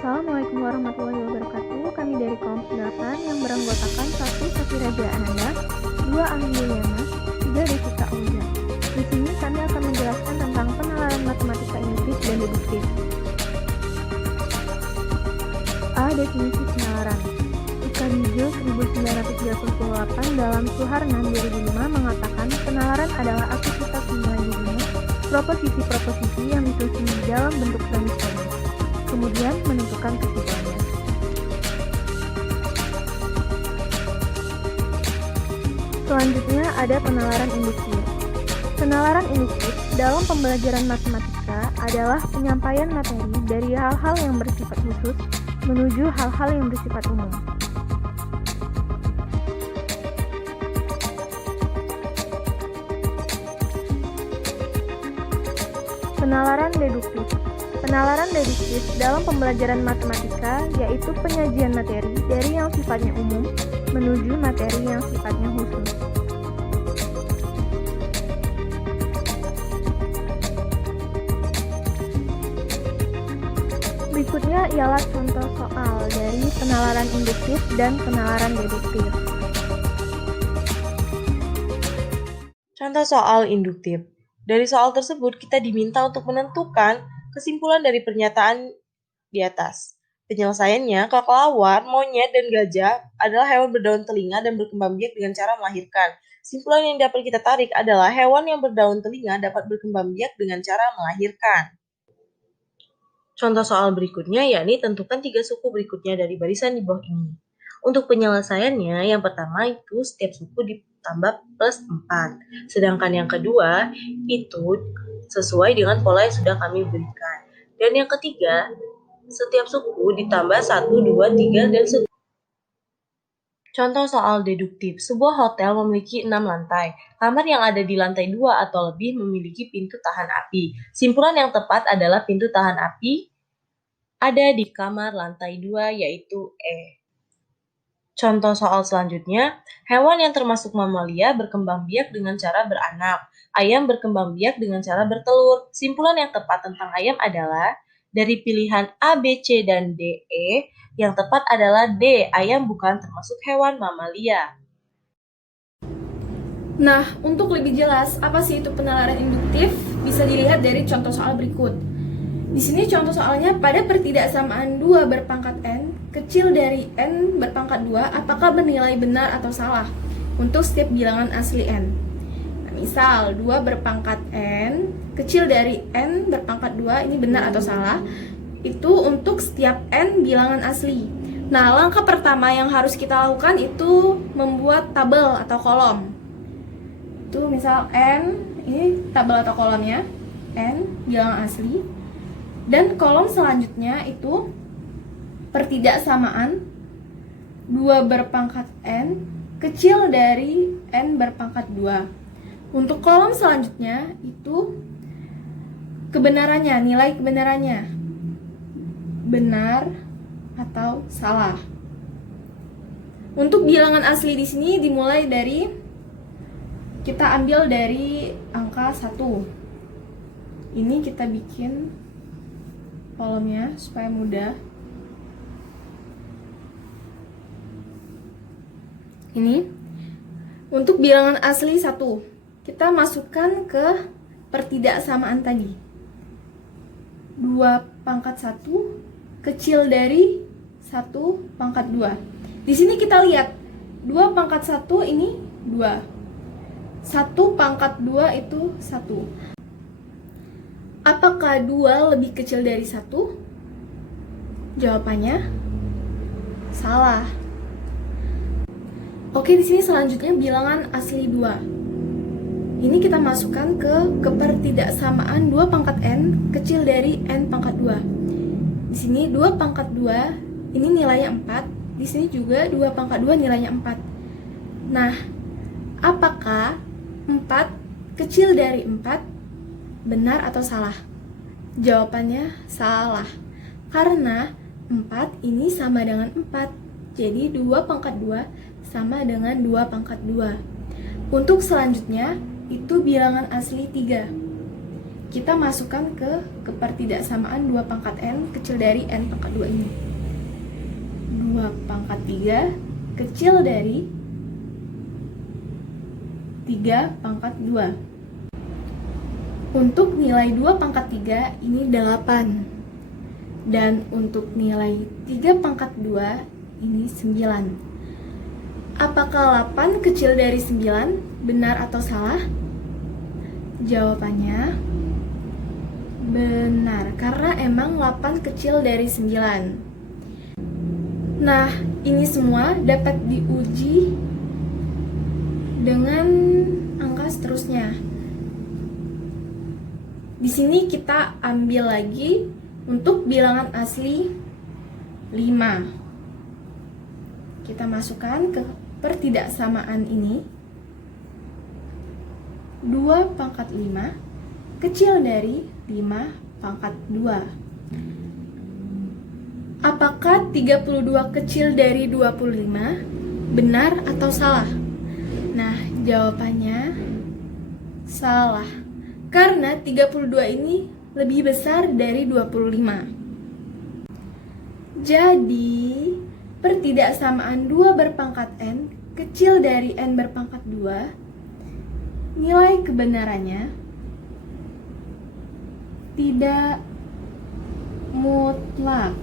Assalamualaikum warahmatullahi wabarakatuh. Kami dari kelompok 8 yang beranggotakan 1. Safiraja Ananda, 2. Ami Yuliana, 3. Devika Aulia. Di sini kami akan menjelaskan tentang penalaran matematika induktif dan deduktif. A. Definisi penalaran. Ika-Hijau 1938 dalam Suharnan 2005 mengatakan penalaran adalah aktivitas menilai hubungan proposisi-proposisi yang disusun di dalam bentuk stanis-stanis, kemudian menentukan kesimpulannya. Selanjutnya ada penalaran induktif. Penalaran induktif dalam pembelajaran matematika adalah penyampaian materi dari hal-hal yang bersifat khusus menuju hal-hal yang bersifat umum. Penalaran deduktif. Penalaran deduktif dalam pembelajaran matematika yaitu penyajian materi dari yang sifatnya umum menuju materi yang sifatnya khusus. Berikutnya ialah contoh soal dari penalaran induktif dan penalaran deduktif. Contoh soal induktif. Dari soal tersebut, kita diminta untuk menentukan kesimpulan dari pernyataan di atas. Penyelesaiannya, kelelawar, monyet, dan gajah adalah hewan berdaun telinga dan berkembang biak dengan cara melahirkan. Kesimpulan yang dapat kita tarik adalah hewan yang berdaun telinga dapat berkembang biak dengan cara melahirkan. Contoh soal berikutnya yakni tentukan 3 suku berikutnya dari barisan di bawah ini. Untuk penyelesaiannya, yang pertama itu setiap suku ditambah plus 4. Sedangkan yang kedua itu sesuai dengan pola yang sudah kami berikan. Dan yang ketiga, setiap suku ditambah 1, 2, 3, dan seterusnya. Contoh soal deduktif. Sebuah hotel memiliki 6 lantai. Kamar yang ada di lantai 2 atau lebih memiliki pintu tahan api. Simpulan yang tepat adalah pintu tahan api ada di kamar lantai 2 yaitu E. Contoh soal selanjutnya, hewan yang termasuk mamalia berkembang biak dengan cara beranak. Ayam berkembang biak dengan cara bertelur. Simpulan yang tepat tentang ayam adalah dari pilihan A, B, C, dan D, E, yang tepat adalah D, ayam bukan termasuk hewan mamalia. Nah, untuk lebih jelas apa sih itu penalaran induktif, bisa dilihat dari contoh soal berikut. Di sini contoh soalnya pada pertidaksamaan 2 berpangkat n kecil dari n berpangkat 2 apakah bernilai benar atau salah untuk setiap bilangan asli n. Nah, misal 2 berpangkat n kecil dari n berpangkat 2 ini benar atau salah itu untuk setiap n bilangan asli. Nah, langkah pertama yang harus kita lakukan itu membuat tabel atau kolom. Itu misal n, ini tabel atau kolomnya n bilangan asli. Dan kolom selanjutnya itu pertidaksamaan 2 berpangkat n kecil dari n berpangkat 2. Untuk kolom selanjutnya itu kebenarannya, nilai kebenarannya. Benar atau salah. Untuk bilangan asli di sini dimulai dari kita ambil dari angka 1. Ini kita bikin kolomnya supaya mudah. Ini untuk bilangan asli 1 kita masukkan ke pertidaksamaan tadi 2 pangkat 1 kecil dari 1 pangkat 2. Di sini kita lihat 2 pangkat 1 ini 2, 1 pangkat 2 itu 1. Apakah 2 lebih kecil dari 1? Jawabannya salah. Oke, di sini selanjutnya bilangan asli 2. Ini kita masukkan ke kepertidaksamaan 2 pangkat n kecil dari n pangkat 2. Di sini 2 pangkat 2 ini nilainya 4. Di sini juga 2 pangkat 2 nilainya 4. Nah, apakah 4 kecil dari 4 benar atau salah? Jawabannya salah. Karena 4 ini sama dengan 4. Jadi 2 pangkat 2 sama dengan 2 pangkat 2. Untuk selanjutnya itu bilangan asli 3. kita masukkan ke kepertidaksamaan 2 pangkat n kecil dari n pangkat 2 ini. 2 pangkat 3 kecil dari 3 pangkat 2. Untuk nilai 2 pangkat 3 ini 8. Dan untuk nilai 3 pangkat 2 ini 9. Apakah 8 kecil dari 9? Benar atau salah? Jawabannya benar, karena emang 8 kecil dari 9. Nah, ini semua dapat diuji dengan angka seterusnya. Di sini kita ambil lagi untuk bilangan asli 5. Kita masukkan ke pertidaksamaan ini. 2 pangkat 5 kecil dari 5 pangkat 2. Apakah 32 kecil dari 25? Benar atau salah? Nah, jawabannya salah. Karena 32 ini lebih besar dari 25. Jadi, pertidaksamaan 2 berpangkat n kecil dari n berpangkat 2, nilai kebenarannya tidak mutlak.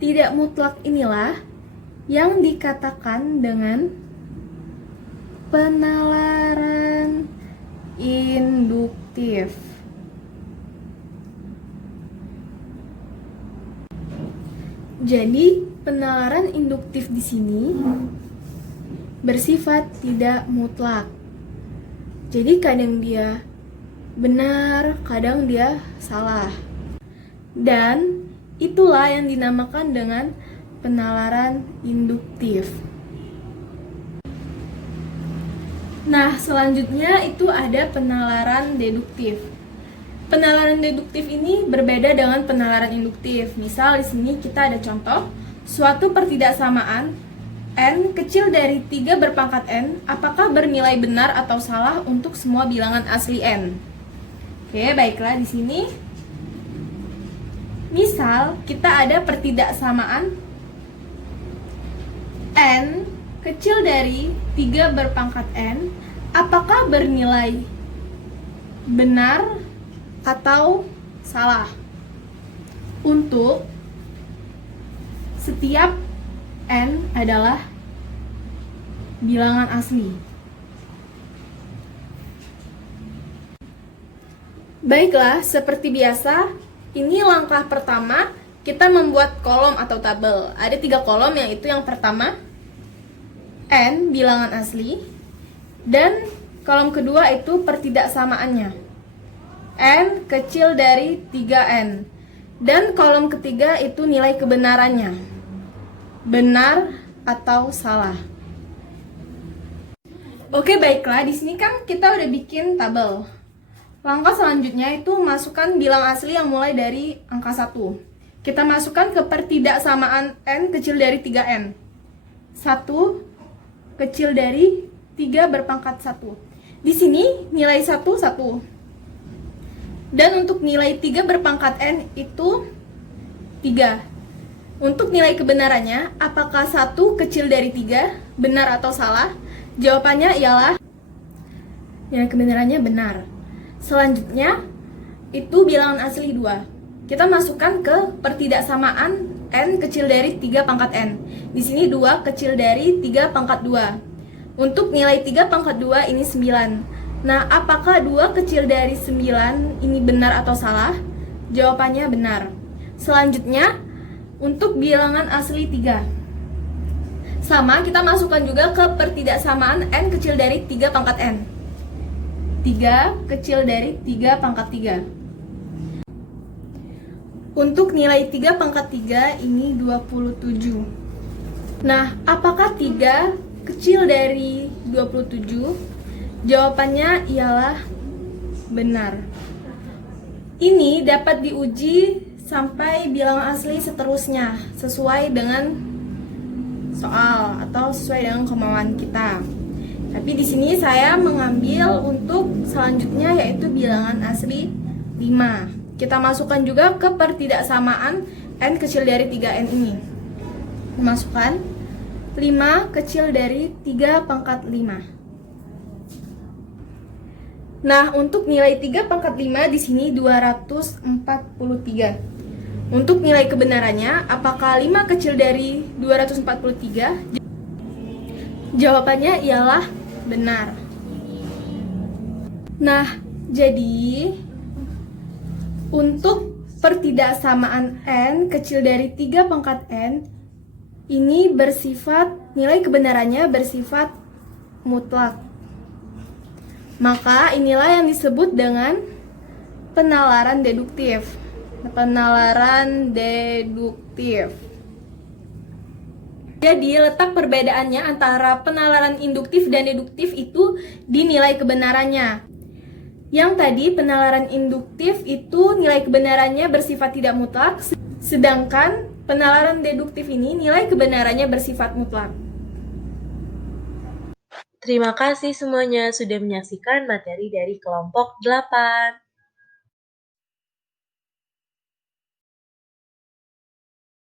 Tidak mutlak inilah yang dikatakan dengan penalaran induktif. Jadi, penalaran induktif di sini bersifat tidak mutlak. Jadi, kadang dia benar, kadang dia salah. Dan itulah yang dinamakan dengan penalaran induktif. Nah, selanjutnya itu ada penalaran deduktif. Penalaran deduktif ini berbeda dengan penalaran induktif. Misal di sini kita ada contoh, suatu pertidaksamaan n kecil dari 3 berpangkat n, apakah bernilai benar atau salah untuk semua bilangan asli n. Oke, baiklah di sini. Misal kita ada pertidaksamaan n kecil dari 3 berpangkat n, apakah bernilai benar atau salah untuk setiap n adalah bilangan asli. Baiklah, seperti biasa, ini langkah pertama, kita membuat kolom atau tabel. Ada 3 kolom, yaitu yang pertama n bilangan asli, dan kolom kedua itu pertidaksamaannya n kecil dari 3n, dan kolom ketiga itu nilai kebenarannya, benar atau salah. Oke, baiklah, di sini kan kita udah bikin tabel. Langkah selanjutnya itu masukkan bilang asli yang mulai dari angka 1. Kita masukkan ke pertidaksamaan n kecil dari 3n. 1 kecil dari 3 berpangkat 1. Di sini nilai 1, 1. Dan untuk nilai 3 berpangkat n itu 3. Untuk nilai kebenarannya, apakah 1 kecil dari 3 benar atau salah? Jawabannya ialah nilai kebenarannya benar. Selanjutnya, itu bilangan asli 2. Kita masukkan ke pertidaksamaan n kecil dari 3 pangkat n. Di sini 2 kecil dari 3 pangkat 2. Untuk nilai 3 pangkat 2 ini 9. Nah, apakah 2 kecil dari 9 ini benar atau salah? Jawabannya benar. Selanjutnya, untuk bilangan asli 3. Sama, kita masukkan juga ke pertidaksamaan n kecil dari 3 pangkat n. 3 kecil dari 3 pangkat 3. Untuk nilai 3 pangkat 3 ini 27. Nah, apakah 3 kecil dari 27? Jawabannya ialah benar. Ini dapat diuji sampai bilangan asli seterusnya, sesuai dengan soal atau sesuai dengan kemauan kita. Tapi di sini saya mengambil untuk selanjutnya yaitu bilangan asli 5. Kita masukkan juga ke pertidaksamaan n kecil dari 3n ini. Masukkan 5 kecil dari 3 pangkat 5. Nah, untuk nilai 3 pangkat 5 di sini 243. Untuk nilai kebenarannya, apakah 5 kecil dari 243? Jawabannya ialah benar. Nah, jadi untuk pertidaksamaan n kecil dari 3 pangkat n ini nilai kebenarannya bersifat mutlak. Maka inilah yang disebut dengan penalaran deduktif. Penalaran deduktif. Jadi letak perbedaannya antara penalaran induktif dan deduktif itu di nilai kebenarannya. Yang tadi penalaran induktif itu nilai kebenarannya bersifat tidak mutlak, sedangkan penalaran deduktif ini nilai kebenarannya bersifat mutlak. Terima kasih semuanya sudah menyaksikan materi dari kelompok 8.